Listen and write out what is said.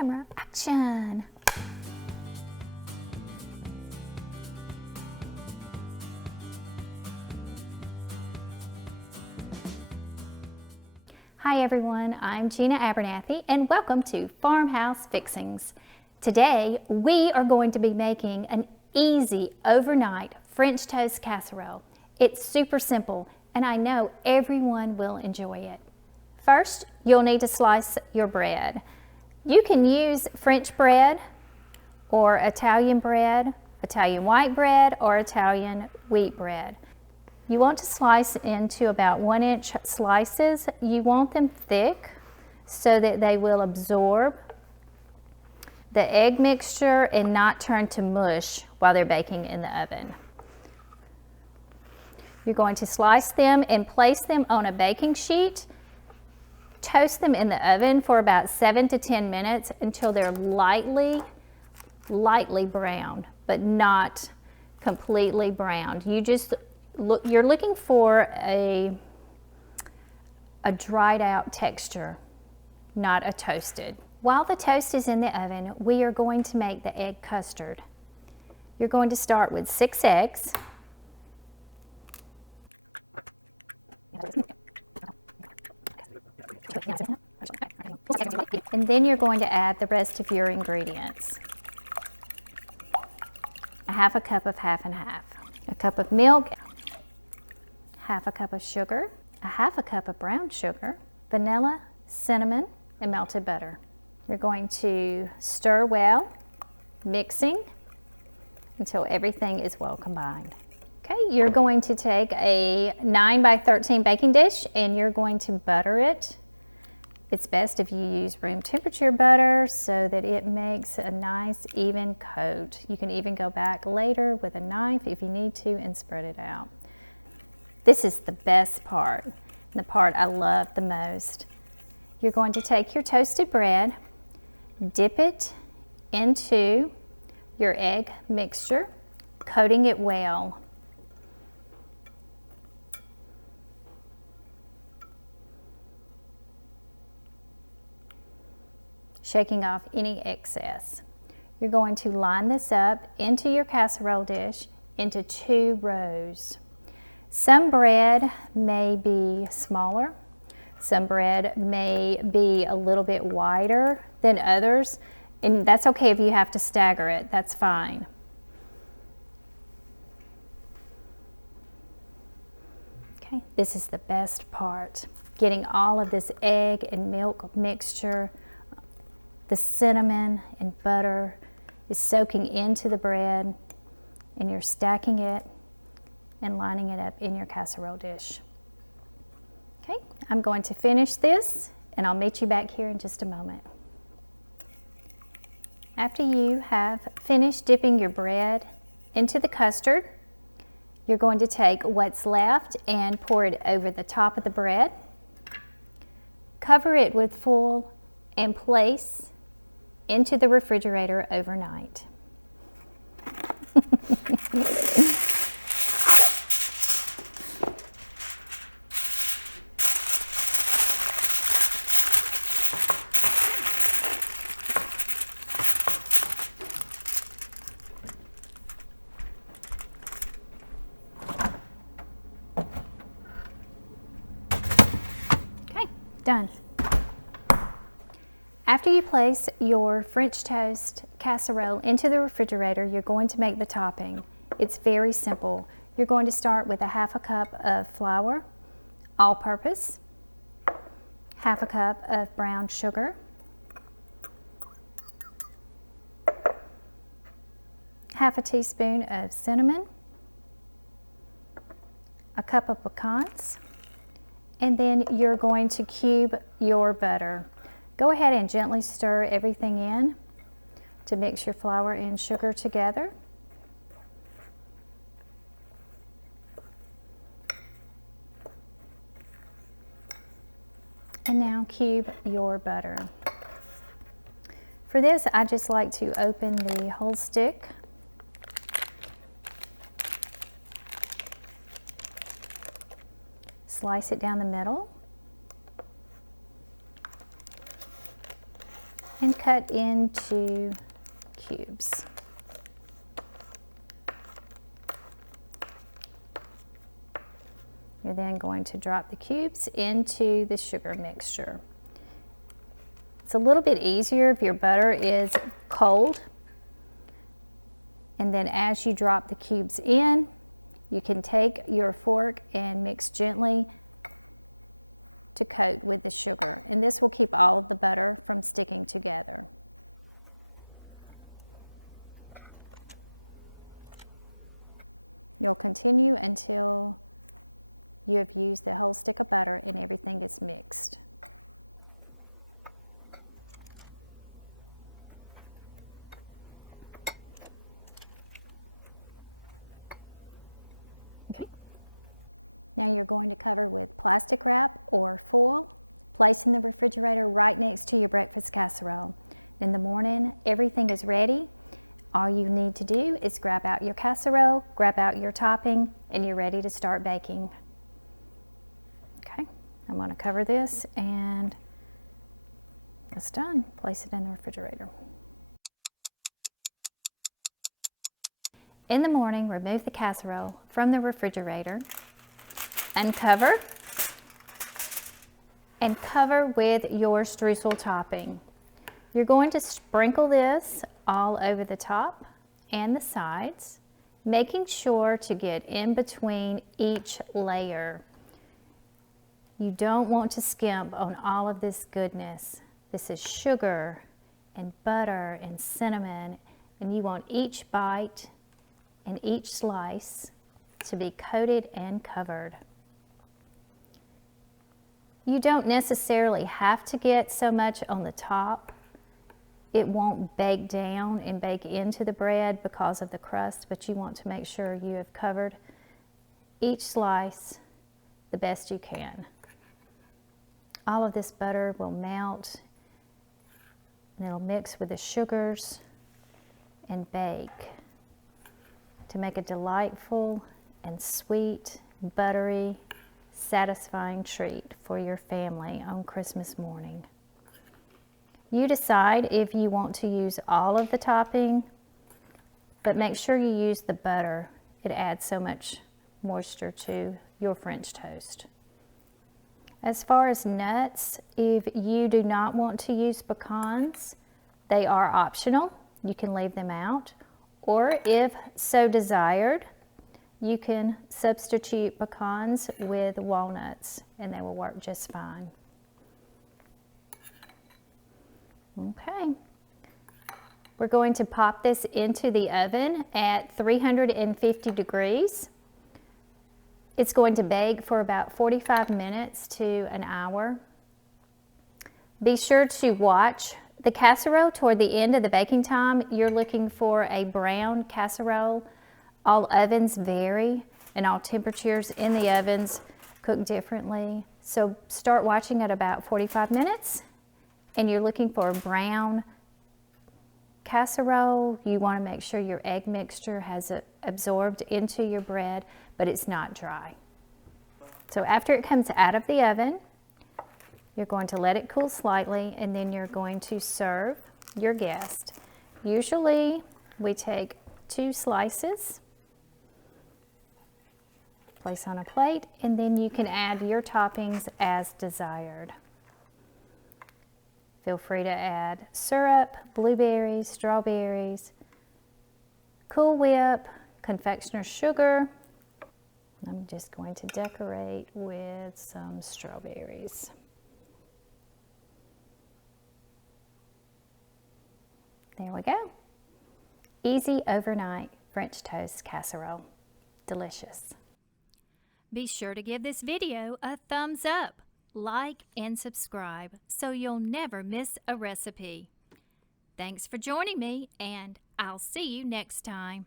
camera, action. Hi everyone, I'm Gina Abernathy and welcome to Farmhouse Fixings. Today we are going to be making an easy overnight French toast casserole. It's super simple and I know everyone will enjoy it. First, you'll need to slice your bread. You can use French bread or Italian bread, Italian white bread, or Italian wheat bread. You want to slice into about 1-inch slices. You want them thick so that they will absorb the egg mixture and not turn to mush while they're baking in the oven. You're going to slice them and place them on a baking sheet. Toast them in the oven for about 7 to 10 minutes until they're lightly browned, but not completely browned. You're looking for a dried out texture, not a toasted. While the toast is in the oven, we are going to make the egg custard. You're going to start with 6 eggs. And then you're going to add the rest of your ingredients. A half a cup of half and half. A cup of milk, half a cup of sugar, a half a cup of brown sugar, vanilla, cinnamon, and melted butter. You're going to stir well, mixing until everything is well combined. Okay, you're going to take a 9 by 13 baking dish and you're going to butter it. It's best if you use room temperature butter so that it makes a nice even coat. You can even go back later with a knife if you need to and spread it out. This is the best part, the part I love the most. You're going to take your toasted bread, dip it into your egg mixture, coating it well. Shaking off any excess. You're going to line this up into your casserole dish into 2 rows. Some bread may be smaller. Some bread may be a little bit wider than others, and that's okay if you have to stagger it, that's fine. Okay, this is the best part. Getting all of this egg and milk mixture, the cinnamon and butter is soaking into the bread, and you're stacking it and lining it up in your casserole dish. Okay, I'm going to finish this and I'll meet you back here in just a moment. After you have finished dipping your bread into the custard, you're going to take what's left and pour it over the top of the bread. Cover it with foil and place into the refrigerator overnight. Okay, done. After you place your French toast casserole into the refrigerator, you're going to make the topping. It's very simple. You're going to start with a half a cup of flour, all-purpose, half a cup of brown sugar, half a teaspoon of cinnamon, a cup of pecans, and then you're going to cube your butter. Go ahead and gently stir everything in to mix your flour and sugar together. And now cube your butter. For this, I just like to open the whole stick. Slice it down the middle. and cut into cubes. You're then going to drop the cubes into the sugar mixture. It's a little bit easier if your butter is cold. And then as you drop the cubes in, you can take your fork and mix gently to coat with the sugar. And this will keep all of the butter from sticking together. You'll continue until you have used the whole stick of butter and everything is mixed. Okay. Now you're going to cover with plastic wrap or foil. Place in the refrigerator right next to your breakfast casserole. In the morning, everything is ready. All you need to do is grab out your casserole, grab out your topping, and you're ready to start baking. Okay, I'm going to cover this and it's done. Place it in the refrigerator. In the morning, remove the casserole from the refrigerator, uncover, and cover with your streusel topping. You're going to sprinkle this all over the top and the sides, making sure to get in between each layer. You don't want to skimp on all of this goodness. This is sugar and butter and cinnamon, and you want each bite and each slice to be coated and covered. You don't necessarily have to get so much on the top. It won't bake down and bake into the bread because of the crust, but you want to make sure you have covered each slice the best you can. All of this butter will melt and it'll mix with the sugars and bake to make a delightful and sweet, buttery, satisfying treat for your family on Christmas morning. You decide if you want to use all of the topping, but make sure you use the butter. It adds so much moisture to your French toast. As far as nuts, if you do not want to use pecans, they are optional. You can leave them out. Or if so desired, you can substitute pecans with walnuts and they will work just fine. Okay, we're going to pop this into the oven at 350 degrees. It's going to bake for about 45 minutes to an hour. Be sure to watch the casserole toward the end of the baking time. You're looking for a brown casserole. All ovens vary and all temperatures in the ovens cook differently. So start watching at about 45 minutes. And you're looking for a brown casserole. You want to make sure your egg mixture has absorbed into your bread, but it's not dry. So after it comes out of the oven, you're going to let it cool slightly, and then you're going to serve your guest. Usually we take 2 slices, place on a plate, and then you can add your toppings as desired. Feel free to add syrup, blueberries, strawberries, Cool Whip, confectioner's sugar. I'm just going to decorate with some strawberries. There we go. Easy overnight French toast casserole. Delicious. Be sure to give this video a thumbs up, like, and subscribe so you'll never miss a recipe. Thanks for joining me, and I'll see you next time.